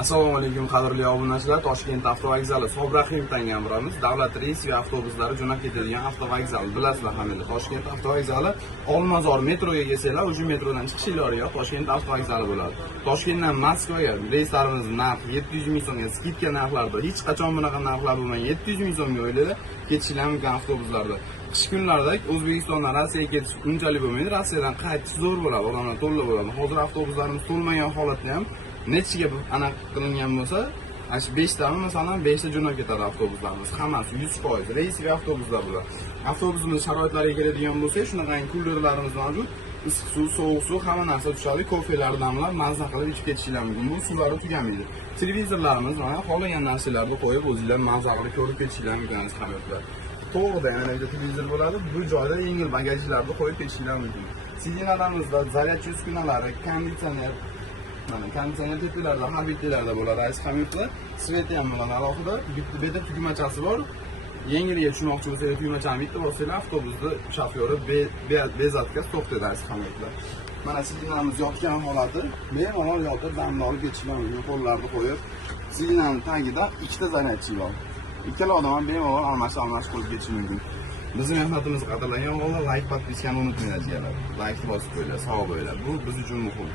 Assalomu alaykum qadrli obunachilar. Toshkent avtovokzali Sobrahimdan boramiz. Davlat reys va avtobuslari jo'nab ketadigan avtovokzal. Bilasizlar hamma. Toshkent avtovokzali Olmazor metroga kelsanglar, o'sha metrodan chiqishinglar Toshkent avtovokzali bo'ladi. Toshkentdan Moskvaga reyslarimiz narxi 700 ming so'mga skidka narxlarda. Hech qachon bunaqa narxlar bo'lmagan. 700 ming so'mga o'ylanglar, ketishlar mumkin avtobuslarda. Qish kunlarda O'zbekistondan Rossiyaga ketish unchalik bo'lmaydi. Rossiyadan qaytish zo'r bo'ladi, odamlar to'la bo'ladi. Hozir avtobuslarimiz to'lmagan holatda ham nechiga aniq qilingan bo'lsa, ana shu 5 tami masalan 5 ta jo'nab ketadi avtobuslarimiz. Hammasi 100% reysiy avtobuslar bular. Avtobusimiz sharoitlariga keladigan bo'lsak, shunaqa kullerlarimiz mavjud. Issiq suv, sovuq suv, hamma narsa tushadi. Kofelar, damlar mazza qilib ichib ketishingiz mumkin. Bu suvlari tugamaydi. Televizorlarimiz mana xohlagan narsalarni qo'yib, o'zingizlar mazza qilib ko'rib ketishingiz mumkin hammalar. To'g'rida yana bitta televizor bo'ladi. Bu joyda yengil bagajlarni qo'yib ketishingiz mumkin. Sidinalarimizda zaryadchi uskunalari, konditsioner, konditsioner tepalarda, har bittalarda bo'ladi. Ayz hamyurtlar, sveti ham bo'ladi alohida. Bitta tugmachasi bor. Yengilga tushmoqchi bo'lsangiz, tugmachani bitta bossangiz, avtobusni shofyori bezatka to'xtaydi ayz hamyurtlar. Mana sidinamiz yotgan holati, bemalol yotib, damni olib ketishlar mumkin. Qo'llarni qo'yib, sidinaning tagida ikkita zaryadchi bor. Ikkala odam ham bemalol almash qilib ketishi mumkin. Bizning mehnatimizni qadrlagan holda like, podpiskani unutmanglar. Like bosib qo'yinglar, sog' bo'linglar. Bu biz uchun muhim.